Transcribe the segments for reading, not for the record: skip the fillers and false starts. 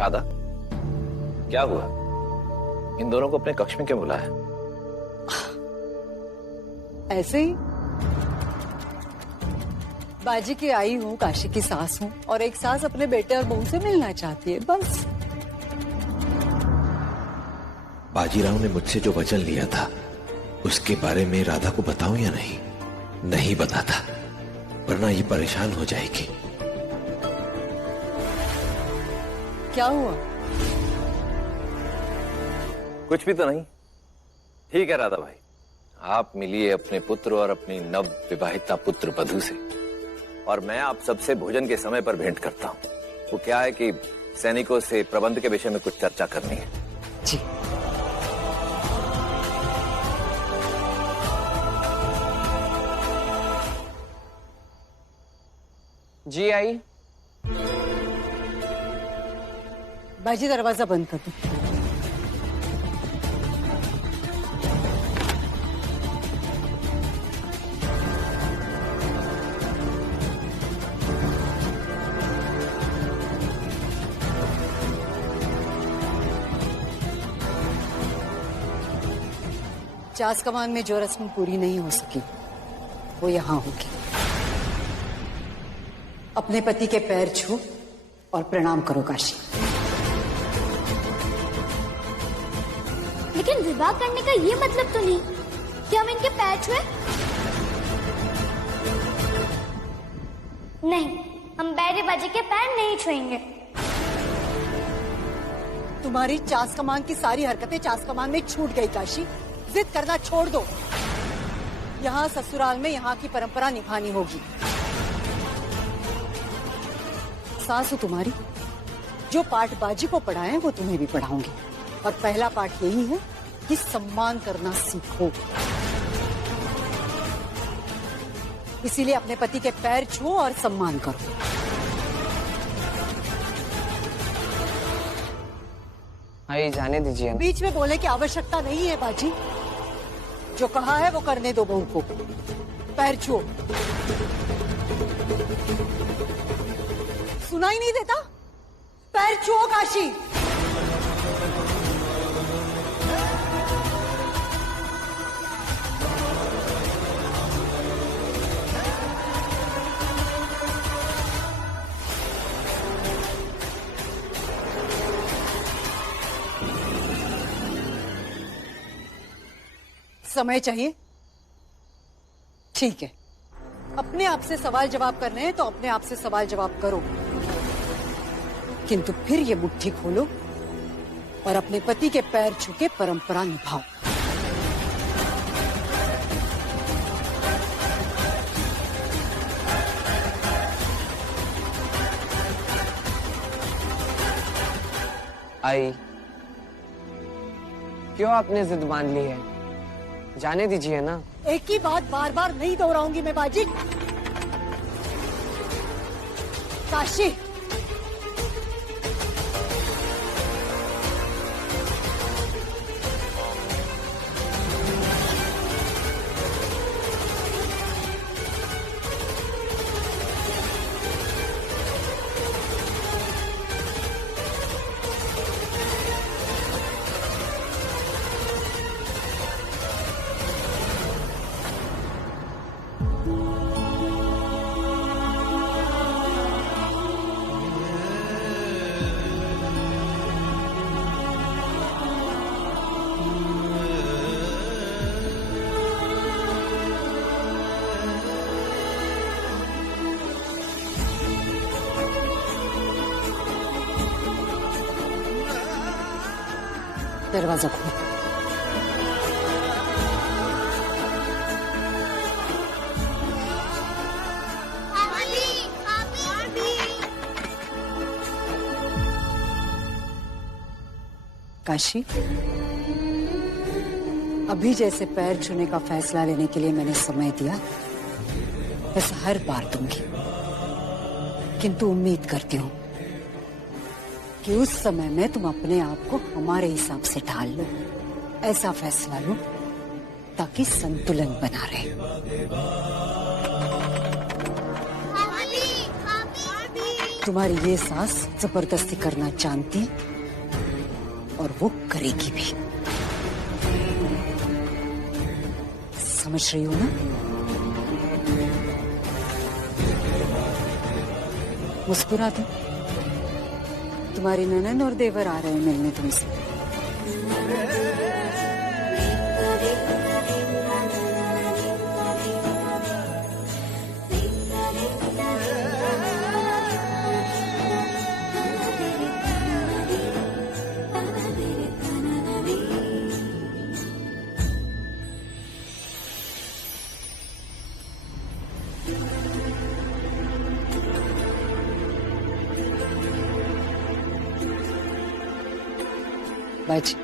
राधा, क्या हुआ? इन दोनों को अपने कक्ष में क्यों बुलाया? ऐसे ही बाजी की आई हूँ, काशी की सास हूँ, और एक सास अपने बेटे और बहू से मिलना चाहती है, बस। बाजीराव ने मुझसे जो वचन लिया था उसके बारे में राधा को बताऊं या नहीं? नहीं बताता, वरना ये परेशान हो जाएगी। क्या हुआ? कुछ भी तो नहीं। ठीक है राधा भाई, आप मिलिए अपने पुत्र और अपनी नव विवाहिता पुत्र वधू से, और मैं आप सबसे भोजन के समय पर भेंट करता हूँ। वो क्या है कि सैनिकों से प्रबंध के विषय में कुछ चर्चा करनी है। जी। जी आई। बाजी दरवाजा बंद कर दो। चास कमान में जो रस्म पूरी नहीं हो सकी वो यहां होगी। अपने पति के पैर छू और प्रणाम करो काशी। लेकिन विवाह करने का ये मतलब तो नहीं कि हम इनके पैर छुए। नहीं, हम बैरी बाजी के पैर नहीं छुएंगे। तुम्हारी चास कमान की सारी हरकतें चास कमान में छूट गई काशी। जिद करना छोड़ दो। यहाँ ससुराल में यहाँ की परंपरा निभानी होगी। सासू तुम्हारी जो पाठ बाजी को पढ़ाए वो तुम्हें भी पढ़ाऊंगी, और पहला पाठ यही है कि सम्मान करना सीखो। इसीलिए अपने पति के पैर छुओ और सम्मान करो। आई जाने दीजिए। बीच में बोलने की आवश्यकता नहीं है बाजी। जो कहा है वो करने दो बहू को। पैर छुओ। सुनाई नहीं देता? पैर छुओ काशी। समय चाहिए? ठीक है, अपने आप से सवाल जवाब करने हैं तो अपने आप से सवाल जवाब करो, किंतु फिर ये मुट्ठी खोलो और अपने पति के पैर छू के परंपरा निभाओ। आई, क्यों आपने जिद मान ली है? जाने दीजिए ना। एक ही बात बार बार नहीं दोहराऊंगी मैं बाजी। काशी, दरवाजा खोलो। काशी, अभी जैसे पैर छूने का फैसला लेने के लिए मैंने समय दिया, वैसे हर बार दूंगी, किंतु उम्मीद करती हूँ कि उस समय में तुम अपने आप को हमारे हिसाब से ढाल लो, ऐसा फैसला लो ताकि संतुलन बना रहे। तुम्हारी ये सास जबरदस्ती करना जानती और वो करेगी भी। समझ रही हो ना? मुस्कुरा दो, तुम्हारी ननद और देवर आ रहे हैं मिलने तुमसे। बाजी,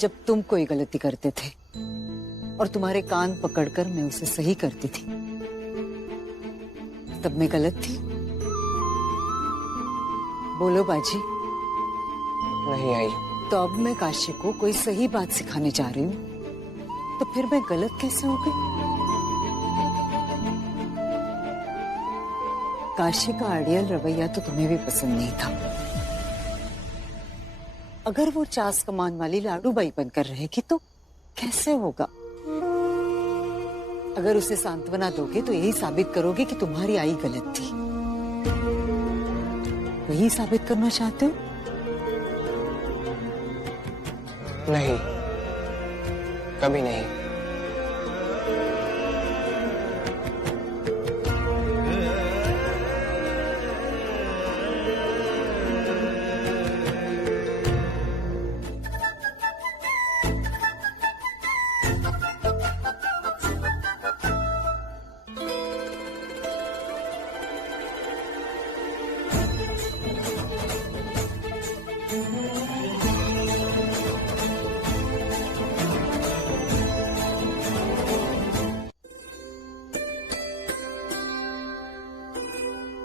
जब तुम कोई गलती करते थे और तुम्हारे कान पकड़कर मैं उसे सही करती थी, तब मैं गलत थी? बोलो बाजी। नहीं आई। तो अब मैं काशी को कोई सही बात सिखाने जा रही हूँ, तो फिर मैं गलत कैसे हो गई? काशी का अड़ियल रवैया तो तुम्हें भी पसंद नहीं था। अगर वो चास कमान वाली लाडूबाई बनकर रहेगी तो कैसे होगा? अगर उसे सांत्वना दोगे तो यही साबित करोगे कि तुम्हारी आई गलत थी। यही साबित करना चाहते हो? नहीं, कभी नहीं।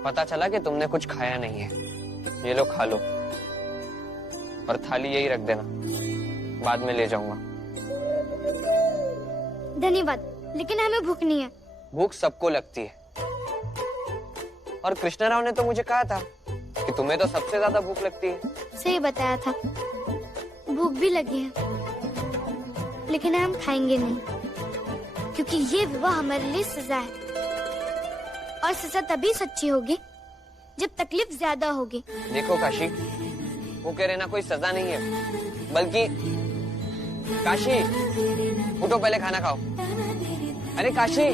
पता चला कि तुमने कुछ खाया नहीं है। ये लो खा लो, और थाली यही रख देना, बाद में ले जाऊंगा। धन्यवाद, लेकिन हमें भूख नहीं है। भूख सबको लगती है, और कृष्णा राव ने तो मुझे कहा था कि तुम्हें तो सबसे ज्यादा भूख लगती है। सही बताया था, भूख भी लगी है, लेकिन हम खाएंगे नहीं, क्योंकि ये विवाह हमारे लिए सजा है, और सजा तभी सच्ची होगी जब तकलीफ ज्यादा होगी। देखो काशी, भूखे रहना कोई सजा नहीं है, बल्कि काशी उठो, पहले खाना खाओ। अरे काशी,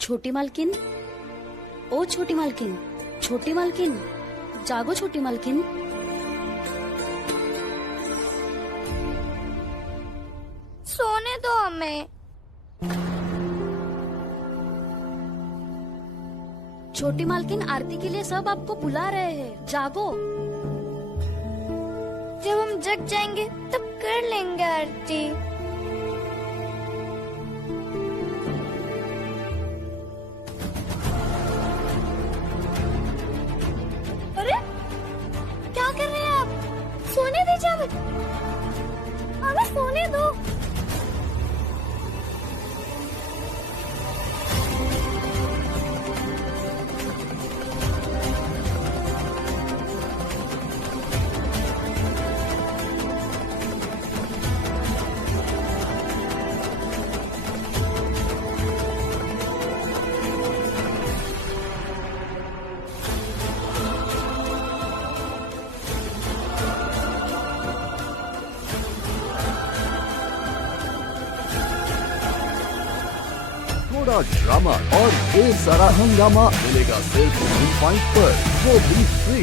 छोटी मालकिन, ओ छोटी मालकिन, छोटी मालकिन, जागो छोटी मालकिन। सोने दो हमें। छोटी मालकिन, आरती के लिए सब आपको बुला रहे हैं, जागो। जब हम जग जाएंगे तब कर लेंगे आरती। अरे क्या कर रहे हैं आप? सोने दीजिए हमें सोने दो। थोड़ा ड्रामा और ढेर सारा हंगामा मिलेगा सिर्फ 1 पॉइंट पर, वो भी फ्री।